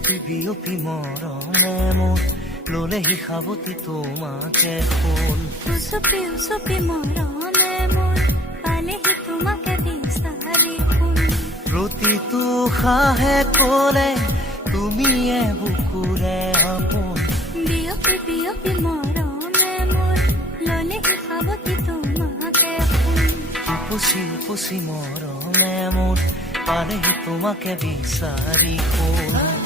বিয়পি বিয়পি মৰমে মোৰ ললেহি সাৱতি তোমাকে ফুল উচপি উচপি মৰমে মোৰ পালেহি তোমাকে বিচাৰি ফুল প্ৰতিটো সাহে কলে তুমিয়ে বুকুৰে আপোন বিয়পি বিয়পি মৰমে মোৰ ললেহি সাৱতি তোমাকে ফুল উপচি উপচি মৰমে মোৰ পালেহি তোমাকে বিচাৰি ফুল